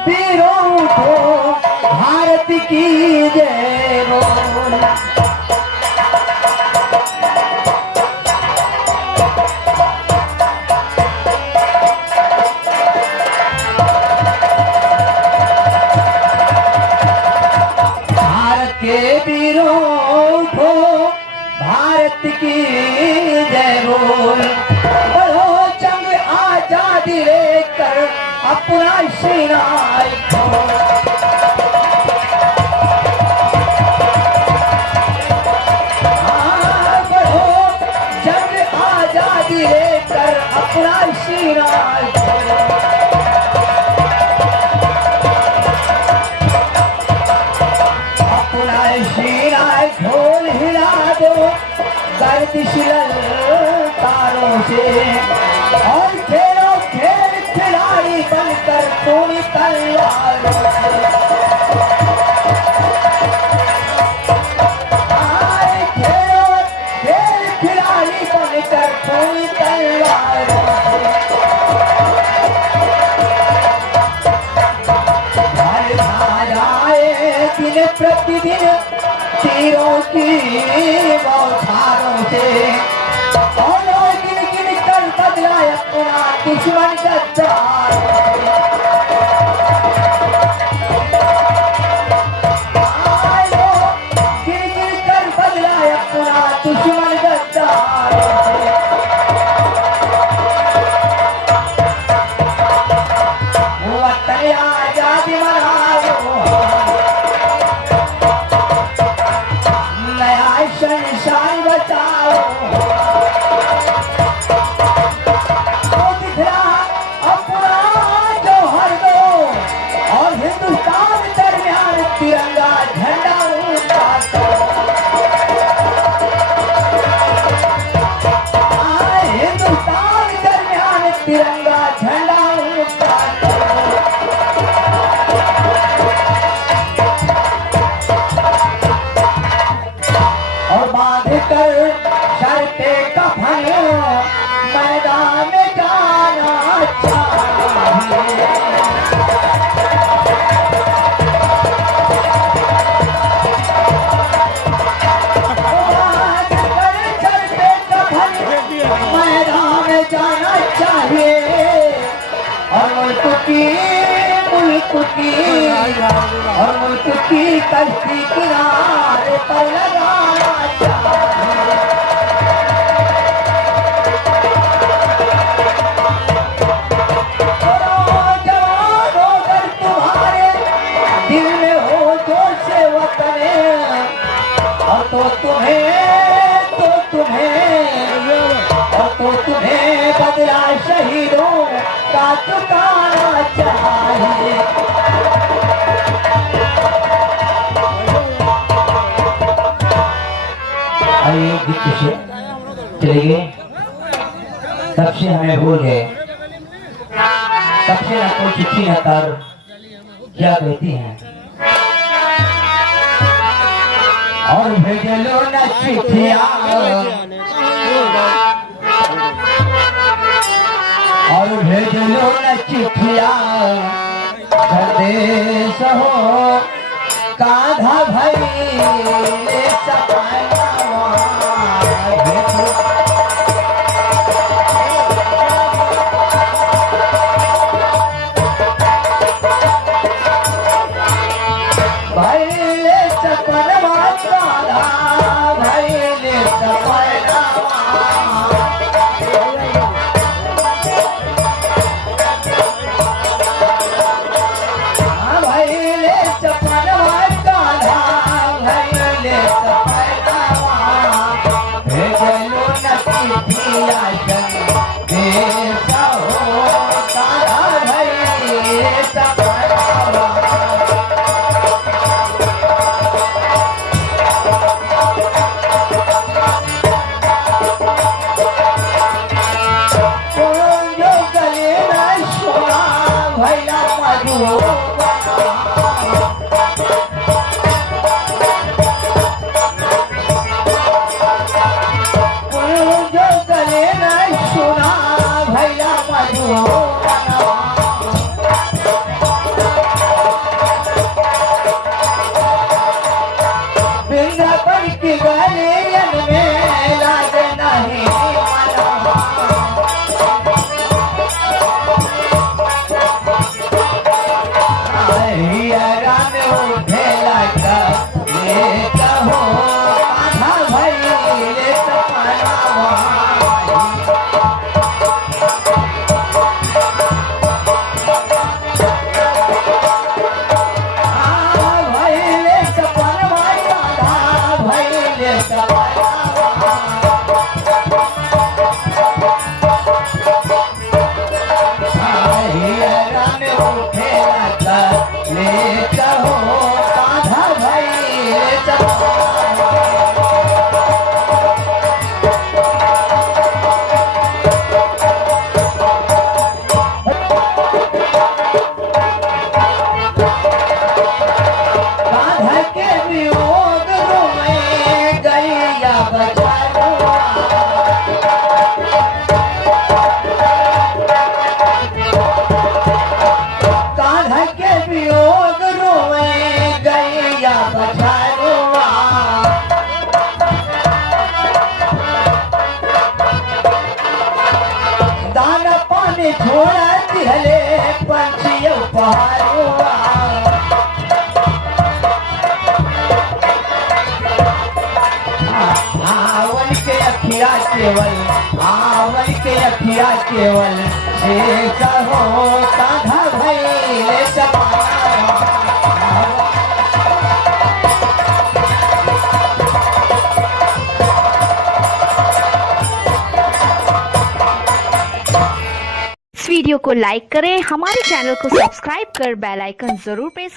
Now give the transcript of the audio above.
वीरों को भारत की जय बोल। भारत के वीरों को भारत की जय बोल। बढ़ो जंग आजादी लेकर अपना सीना खोल। बढ़ो जंग आजादी लेकर अपना सीना खोल। अपना सीना खोल हिला दो गर्दिश तारों से और खेलो खेल खिलाड़ी बनकर पूरी तलवारों से। खेलो खेल खिलाड़ी बनकर पूरी तलवारों से। दिन प्रतिदिन तीरों की बौछारों से और गिन गिन कर बदला अपना दुश्मन गद्दार। गिन गिन कर बदला अपना दुश्मन गद्दार। वतन आजादी मनाओ संसार बचाओ। तो दिख रहा अपना जौहर दो और हिंदुस्तान दरमियान तिरंगा झंडा ऊंचा करो। हिंदुस्तान दरमियान तिरंगा झंडा ऊंचा करो। और बांध कर सर पे कफन मैदान में जाना चाहिए। बांध कर सर पे कफन मैदान में जाना चाहिए। और मुल्क की कश्ती किनारे पर लगाना चाहिए। जवानों अगर तुम्हारे दिल में हो जोश वतन तो तुम्हें बदला शहीदों का चुकाना चाहिए। आइए गीत से चले गए। तब से हमें भूल गए, तब से ना कोई चिट्ठी ना तार क्या कहती हैं। और भेज लो न चिट्ठिया और भेज लो न चिट्ठिया संदेश हो कान्हा भाई कहो कान्हा भइले जवान। कान्हा के वियोग रोवे गैया बछरुआ। कान्हा के वियोग रोवे गैया बछरुआ। दाना पानी छोड़ा दिहले पंछियों पहाड़ुआ। आवन के अखिया केवल, आवन के अखिया केवल से कहो कान्हा भइले जवान। इस वीडियो को लाइक करें, हमारे चैनल को सब्सक्राइब कर बेल आइकन जरूर प्रेस